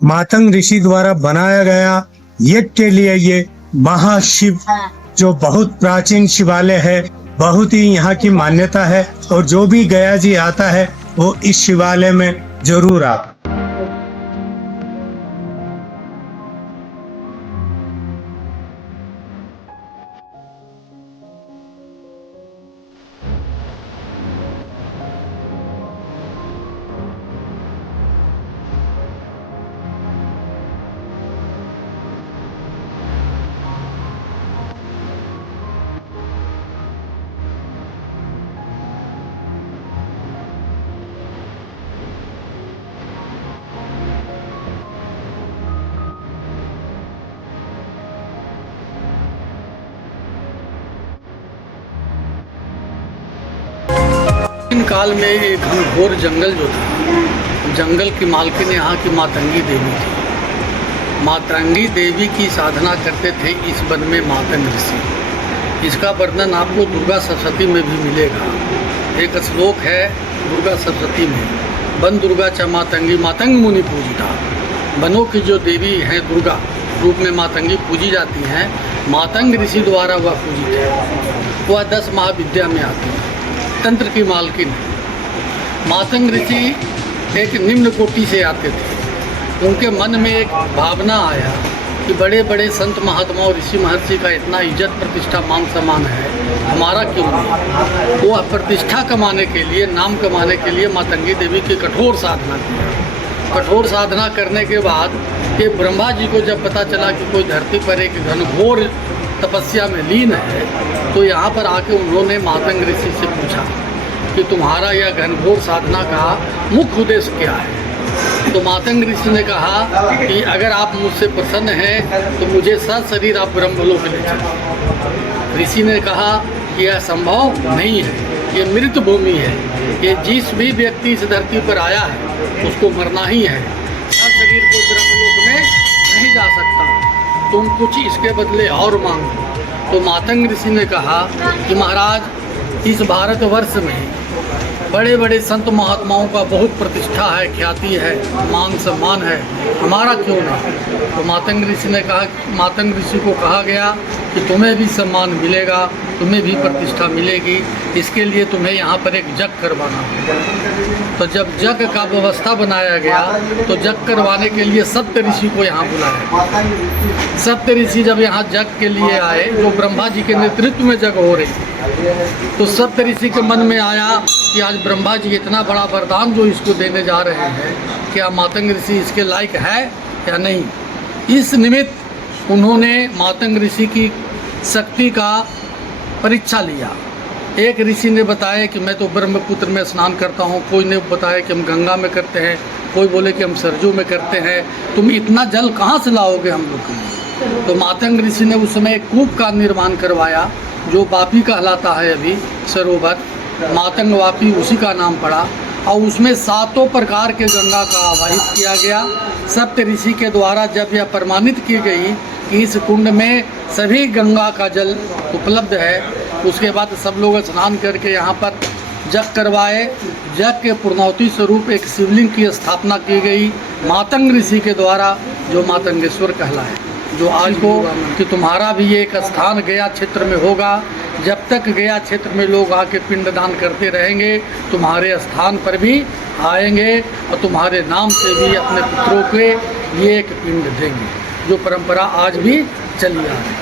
मातंग ऋषि द्वारा बनाया गया यज्ञ के लिए ये महाशिव जो बहुत प्राचीन शिवालय है, बहुत ही यहाँ की मान्यता है और जो भी गया जी आता है वो इस शिवालय में जरूर आता। प्राचीन काल में एक घनघोर जंगल जो था, जंगल की मालकिन यहाँ की मातंगी देवी थी। मातंगी देवी की साधना करते थे इस वन में मातंग ऋषि। इसका वर्णन आपको दुर्गा सप्तशती में भी मिलेगा। एक श्लोक है दुर्गा सप्तशती में, वन दुर्गा च मातंगी मातंग मुनि पूजिता। वनों की जो देवी हैं दुर्गा रूप में मातंगी पूजी जाती हैं, मातंग ऋषि द्वारा वह पूजित है। वह 10 महाविद्या में आती है, तंत्र की मालकिन है। मातंग ऋषि एक निम्न कोटि से आते थे। उनके मन में एक भावना आया कि बड़े बड़े संत महात्मा और ऋषि महर्षि का इतना इज्जत प्रतिष्ठा मान सम्मान है, हमारा क्यों नहीं। वो प्रतिष्ठा कमाने के लिए, नाम कमाने के लिए मातंगी देवी की कठोर साधना की। कठोर साधना करने के बाद ये ब्रह्मा जी को जब पता चला कि कोई धरती पर एक घनघोर तपस्या में लीन है, तो यहाँ पर आके उन्होंने मातंग ऋषि से पूछा कि तुम्हारा यह घनघोर साधना का मुख्य उद्देश्य क्या है। तो मातंग ऋषि ने कहा कि अगर आप मुझसे प्रसन्न हैं तो मुझे सशरीर आप ब्रह्मलोक ले चलिए। ऋषि ने कहा कि यह संभव नहीं है, ये मृत भूमि है, ये जिस भी व्यक्ति इस धरती पर आया है उसको मरना ही है। सशरीर को ब्रह्मलोक में नहीं जा सकता, तुम कुछ इसके बदले और मांगो। तो मातंग ऋषि ने कहा कि महाराज, इस भारतवर्ष में बड़े बड़े संत महात्माओं का बहुत प्रतिष्ठा है, ख्याति है, मान सम्मान है, हमारा क्यों नहीं। तो मातंग ऋषि ने कहा, मातंग ऋषि को कहा गया कि तुम्हें भी सम्मान मिलेगा, तुम्हें भी प्रतिष्ठा मिलेगी, इसके लिए तुम्हें यहाँ पर एक जग करवाना होगा। तो जब जग का व्यवस्था बनाया गया तो जग करवाने के लिए सप्त ऋषि को यहाँ बुलाया। सप्त ऋषि जब यहाँ जग के लिए आए, जो ब्रह्मा जी के नेतृत्व में जग हो रही, तो सप्त ऋषि के मन में आया कि आज ब्रह्मा जी इतना बड़ा वरदान जो इसको देने जा रहे हैं, क्या मातंग ऋषि इसके लायक है या नहीं। इस निमित्त उन्होंने मातंग ऋषि की शक्ति का परीक्षा लिया। एक ऋषि ने बताया कि मैं तो ब्रह्मपुत्र में स्नान करता हूँ, कोई ने बताया कि हम गंगा में करते हैं, कोई बोले कि हम सरजू में करते हैं, तुम इतना जल कहाँ से लाओगे हम लोग के लिए। तो मातंग ऋषि ने उस समय एक कूप का निर्माण करवाया जो वापी कहलाता है अभी सरोवर, मातंग वापी उसी का नाम पड़ा। और उसमें 7 प्रकार के गंगा का आवाहित किया गया। सप्त ऋषि के द्वारा जब यह प्रमाणित की गई कि इस कुंड में सभी गंगा का जल उपलब्ध है, उसके बाद सब लोग स्नान करके यहाँ पर जग करवाए। जग के पूर्णौती स्वरूप एक शिवलिंग की स्थापना की गई मातंग ऋषि के द्वारा, जो मातंगेश्वर कहलाए। जो आज को कि तुम्हारा भी एक स्थान गया क्षेत्र में होगा। जब तक गया क्षेत्र में लोग आके पिंडदान करते रहेंगे, तुम्हारे स्थान पर भी आएंगे और तुम्हारे नाम से भी अपने पुत्रों के ये एक पिंड देंगे, जो परंपरा आज भी चली आ रही है।